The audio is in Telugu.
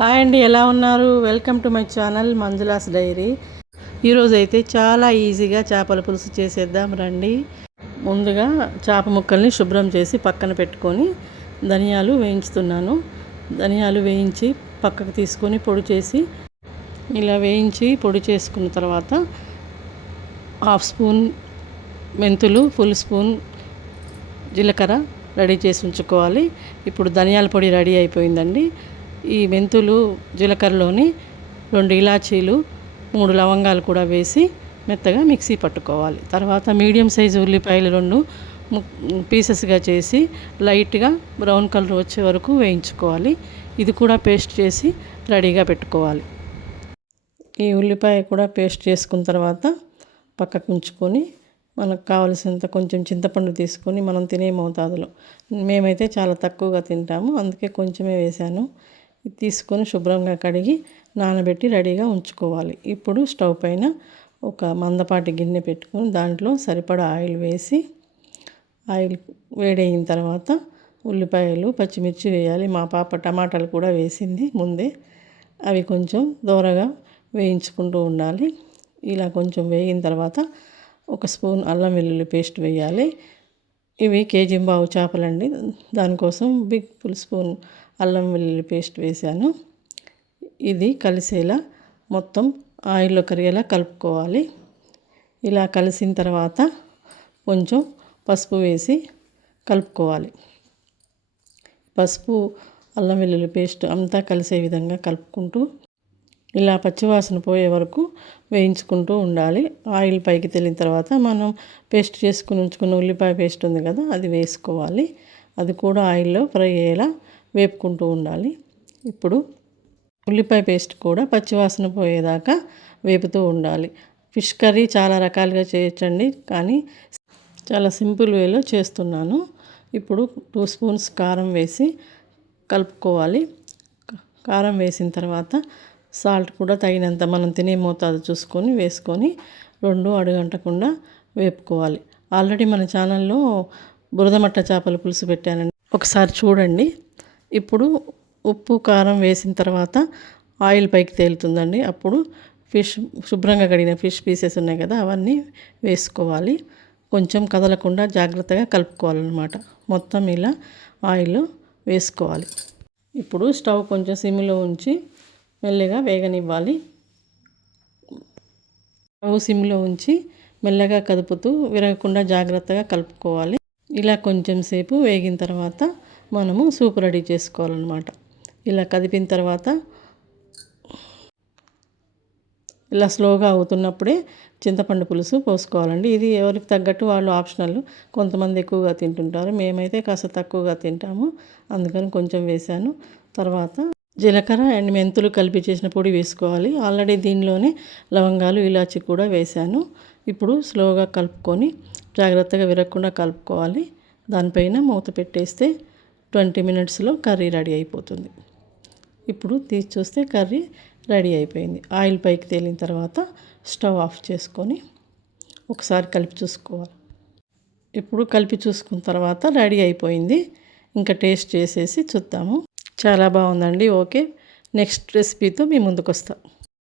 హాయ్ అండి ఎలా ఉన్నారు? Welcome to my channel Manjula's diary. ఈరోజు అయితే చాలా ఈజీగా చేపల పులుసు చేసేద్దాం రండి. ముందుగా చేప ముక్కల్ని శుభ్రం చేసి పక్కన పెట్టుకొని ధనియాలు వేయించుతున్నాను. ధనియాలు వేయించి పక్కకు తీసుకొని పొడి చేసి ఇలా వేయించి పొడి చేసుకున్న తర్వాత హాఫ్ స్పూన్ మెంతులు ఫుల్ స్పూన్ జీలకర్ర రెడీ చేసి ఉంచుకోవాలి. ఇప్పుడు ధనియాల పొడి రెడీ అయిపోయిందండి. ఈ మెంతులు జీలకర్రలోని రెండు ఇలాచీలు మూడు లవంగాలు కూడా వేసి మెత్తగా మిక్సీ పట్టుకోవాలి. తర్వాత మీడియం సైజు ఉల్లిపాయలు రెండు పీసెస్గా చేసి లైట్గా బ్రౌన్ కలర్ వచ్చే వరకు వేయించుకోవాలి. ఇది కూడా పేస్ట్ చేసి రెడీగా పెట్టుకోవాలి. ఈ ఉల్లిపాయ కూడా పేస్ట్ చేసుకున్న తర్వాత పక్కకు ఉంచుకొని మనకు కావలసినంత కొంచెం చింతపండు తీసుకొని మనం తినే మోతాదులో. మేమైతే చాలా తక్కువగా తింటాము అందుకే కొంచెమే వేశాను. తీసుకొని శుభ్రంగా కడిగి నానబెట్టి రెడీగా ఉంచుకోవాలి. ఇప్పుడు స్టవ్ పైన ఒక మందపాటి గిన్నె పెట్టుకొని దాంట్లో సరిపడా ఆయిల్ వేసి ఆయిల్ వేడైన తర్వాత ఉల్లిపాయలు పచ్చిమిర్చి వేయాలి. మా పాప టమాటాలు కూడా వేసింది ముందే. అవి కొంచెం దూరగా వేయించుకుంటూ ఉండాలి. ఇలా కొంచెం వేగిన తర్వాత ఒక స్పూన్ అల్లం వెల్లుల్లి పేస్ట్ వేయాలి. ఇవి కేజీ బావు చేపలండి. దానికోసం బిగ్ ఫుల్ స్పూన్ అల్లం వెల్లుల్లి పేస్ట్ వేసాను. ఇది కలిసేలా మొత్తం ఆయిల్లో కరిగేలా కలుపుకోవాలి. ఇలా కలిసిన తర్వాత కొంచెం పసుపు వేసి కలుపుకోవాలి. పసుపు అల్లం వెల్లుల్లి పేస్ట్ అంతా కలిసే విధంగా కలుపుకుంటూ ఇలా పచ్చివాసన పోయే వరకు వేయించుకుంటూ ఉండాలి. ఆయిల్ పైకి తెలిన తర్వాత మనం పేస్ట్ చేసుకుని ఉంచుకున్న ఉల్లిపాయ పేస్ట్ ఉంది కదా అది వేసుకోవాలి. అది కూడా ఆయిల్లో ఫ్రై అయ్యేలా వేపుకుంటూ ఉండాలి. ఇప్పుడు ఉల్లిపాయ పేస్ట్ కూడా పచ్చివాసన పోయేదాకా వేపుతూ ఉండాలి. ఫిష్ కర్రీ చాలా రకాలుగా చేయొచ్చండి కానీ చాలా సింపుల్ వేలో చేస్తున్నాను. ఇప్పుడు టూ స్పూన్స్ కారం వేసి కలుపుకోవాలి. కారం వేసిన తర్వాత సాల్ట్ కూడా తగినంత మనం తినే మోతాదు చూసుకొని వేసుకొని రెండు అడుగంటకుండా వేపుకోవాలి. ఆల్రెడీ మన ఛానల్లో బురదమట్ట చేపల పులుసు పెట్టానండి. ఒకసారి చూడండి. ఇప్పుడు ఉప్పు కారం వేసిన తర్వాత ఆయిల్ పైకి తేలుతుందండి. అప్పుడు ఫిష్ శుభ్రంగా కడిగిన ఫిష్ పీసెస్ ఉన్నాయి కదా అవన్నీ వేసుకోవాలి. కొంచెం కదలకుండా జాగ్రత్తగా కలుపుకోవాలన్నమాట. మొత్తం ఇలా ఆయిల్ వేసుకోవాలి. ఇప్పుడు స్టవ్ కొంచెం సిమ్లో ఉంచి మెల్లగా వేగనివ్వాలి. స్టవ్ సిమ్లో ఉంచి మెల్లగా కదుపుతూ విరగకుండా జాగ్రత్తగా కలుపుకోవాలి. ఇలా కొంచెం సేపు వేగిన తర్వాత మనము సూప్ రెడీ చేసుకోవాలన్నమాట. ఇలా కదిపిన తర్వాత ఇలా స్లోగా అవుతున్నప్పుడే చింతపండు పులుసు పోసుకోవాలండి. ఇది ఎవరికి తగ్గట్టు వాళ్ళు ఆప్షనల్. కొంతమంది ఎక్కువగా తింటుంటారు. మేమైతే కాస్త తక్కువగా తింటాము. అందుకని కొంచెం వేశాను. తర్వాత జీలకర్ర అండ్ మెంతులు కలిపి చేసిన పొడి వేసుకోవాలి. ఆల్రెడీ దీనిలోనే లవంగాలు ఇలాచి కూడా వేశాను. ఇప్పుడు స్లోగా కలుపుకొని జాగ్రత్తగా విరగకుండా కలుపుకోవాలి. దానిపైన మూత పెట్టేస్తే ట్వంటీ మినిట్స్లో కర్రీ రెడీ అయిపోతుంది. ఇప్పుడు తీసి చూస్తే కర్రీ రెడీ అయిపోయింది. ఆయిల్ పైకి తేలిన తర్వాత స్టవ్ ఆఫ్ చేసుకొని ఒకసారి కలిపి చూసుకోవాలి. ఇప్పుడు కలిపి చూసుకున్న తర్వాత రెడీ అయిపోయింది. ఇంకా టేస్ట్ చేసేసి చూద్దాము. చాలా బాగుందండి. ఓకే. నెక్స్ట్ రెసిపీతో మీ ముందుకు వస్తాం